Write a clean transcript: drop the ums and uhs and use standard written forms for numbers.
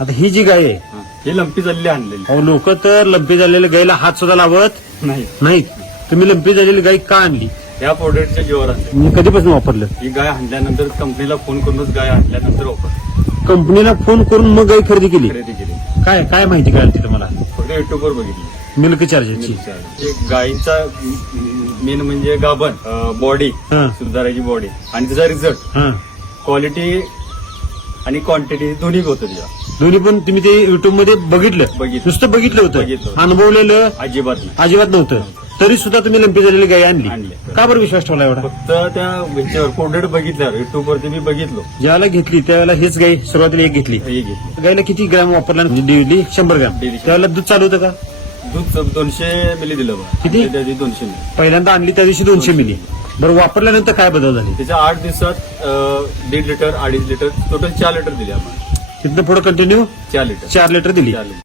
आता ही जी गाय आहे, हे लंपी झालेली आणलेली अहो लोक तर लंपी झालेल्या गायीला हात सुद्धा लावत नाही. नाहीत. तुम्ही लंपी झालेली गाय का आणली? या प्रोडक्टच्या जीवावर आणले. मी कधीपासून वापरलं? ही गाय आणल्यानंतर कंपनीला फोन करूनच गाय आणल्यानंतर वापर कंपनीला फोन करून मग गाय खरेदी केली. खरेदी केली. काय काय माहिती कळाली तुम्हाला? फक्त युट्यूबवर बघितली. मिल्क चार्जरची. गायीचा मेन म्हणजे गाभण बॉडी हा. सुधारायची बॉडी आणि त्याचा रिझल्ट हा. क्वालिटी आणि क्वांटिटी दोन्ही होतं तिला. दोन्ही पण तुम्ही ते युट्यूब मध्ये बघितलं? बघितलं. नुसतं बघितलं होतं? बघितलं. अनुभवलेलं अजिबात नाही. अजिबात नव्हतं. तरी सुद्धा तुम्ही लंपी झालेली गाय आणली. आणली. का बरं विश्वास ठेवला एवढा? फक्त त्या ह्याच्यावर प्रोडक्ट बघितल्यावर युट्यूबवरती मी बघितलो. ज्यावेळेला घेतली त्यावेळेला हेच गाय सुरुवातीला एक घेतली. हे घेतली. गायला किती ग्रॅम वापरला? Daily 100 gram. Daily 100. त्यावेळेला दूध चालू होतं का? दूध 200 मिली दिलं बघा. किती? त्या दिवशी 200 मिली. पहिल्यांदा आणली त्या दिवशी 200 मिली. बरं वापरल्यानंतर काय बदल झाले? त्याच्या 8 दिवसात 1.5 लिटर 2.5 लिटर टोटल 4 लिटर दिले आम्हाला. तिथनं पुढे कंटिन्यू 4 लिटर 4 लिटर दिली. 4 लिटर